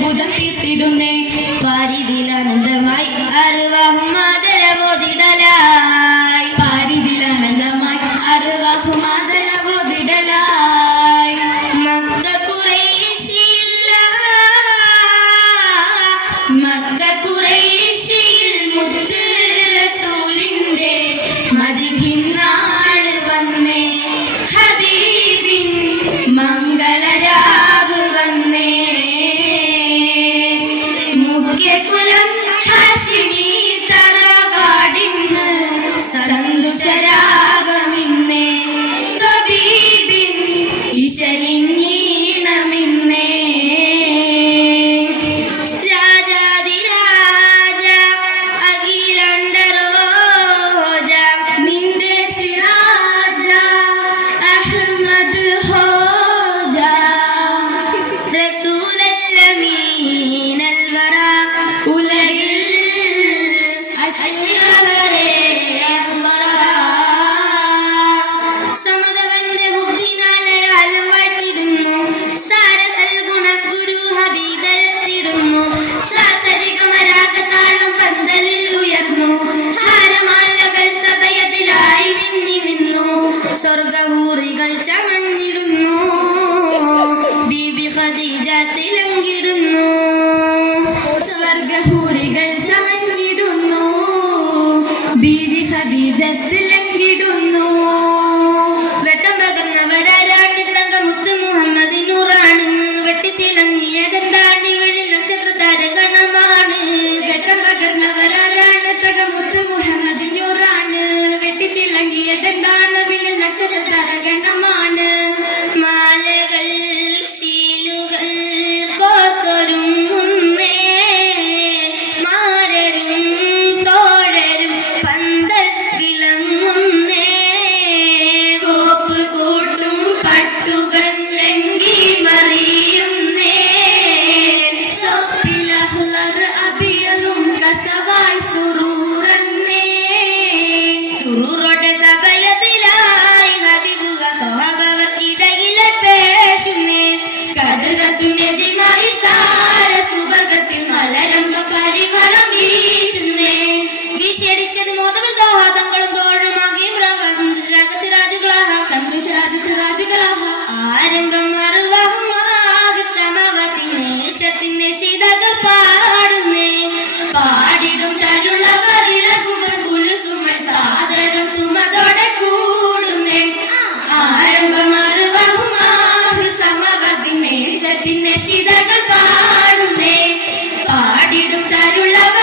അത്ഭുതം തീർത്തിടുന്നേ പാരിതിലാനന്ദമായി അറുവാഹുമാതരവോതിടലായി പാരിതിലാനന്ദമായി അറുവാഹുമാതരവോതിടലായി മക്ക ഖുറൈശിയിൽ മുത്ത് റസൂലിന്റെ മദിഹിൻ നാള് വന്നേ ഹബീബിൻ മംഗളരാവ് വന്നേ മുഖ്യകുലം ഹാഷിമി തറവാടിന്ന് സന്തുഷരാഗമിന്നേ തബീബിൻ ഇശലിഞ്ഞീണമിന്നേ സ്വർഗഹൂറികൾ ചമഞ്ഞിടുന്നു ബീബി ഖദീജ തിലങ്കിടുന്നു സ്വർഗഹൂറികൾ ചമഞ്ഞിടുന്നു ബീബി ഖദീജ തിലങ്കിടുന്നു വെട്ടം പകർന്നവരാരാണ് തങ്കമുത്ത് മുഹമ്മദ് നൂറാണ് വെട്ടിത്തിളങ്ങിയതെന്താണ്ടി വഴി നക്ഷത്ര താരഗണമാണ് വെട്ടം പകർന്നവരാരാണ് തങ്കമുത്ത് മുഹമ്മദ് നൂറാണ് വെട്ടിത്തിളങ്ങിയതെന്താണ് നക്ഷത്ര താരഗണമാണ് മാലകൾ ശീലുകൾ കോർത്തൊരുങ്ങുന്നേ മാരരും തോഴരും പന്തൽ വിളങ്ങുന്നേ കോപ്പ് കൂട്ടും പട്ടുകൾ ലംഘി മറിയുന്നേ സോപ്പിലഹ്ലർ അബിയതും കസവായി സുറൂറന്നേ സുറൂറോടെ സഭയത്തിലായി ഹബീബുക സ്വഭാവർക്കിടയിലെ പേശുന്നേ കദർഗത്തിന്റെ ജിമായി സാര സുവർഗത്തിൽ മലരമ്പ പരിമളം വീശുന്നേ വീശിയടിച്ചത് മോദവൻ ദോഹാതങ്ങളും തോഴുമാകിയും സിറാജുകളാഹ ആരംഭം മറുവാഹുമാകെ സമവത്തി നേഷത്തിന്റെ ശീതകൾ പാടുന്നേ പാടിടും തരുള്ളവർ ഇളകുമ്പോൾ കുലുസുമൽ സാദരം സുമതോടെ കൂടുന്നേ ആരംഭം മറുവാഹുമാകെ സമവത്തി നേഷത്തിന്റെ ശീതകൾ പാടുന്നേ പാടിടും തരുള്ളവർ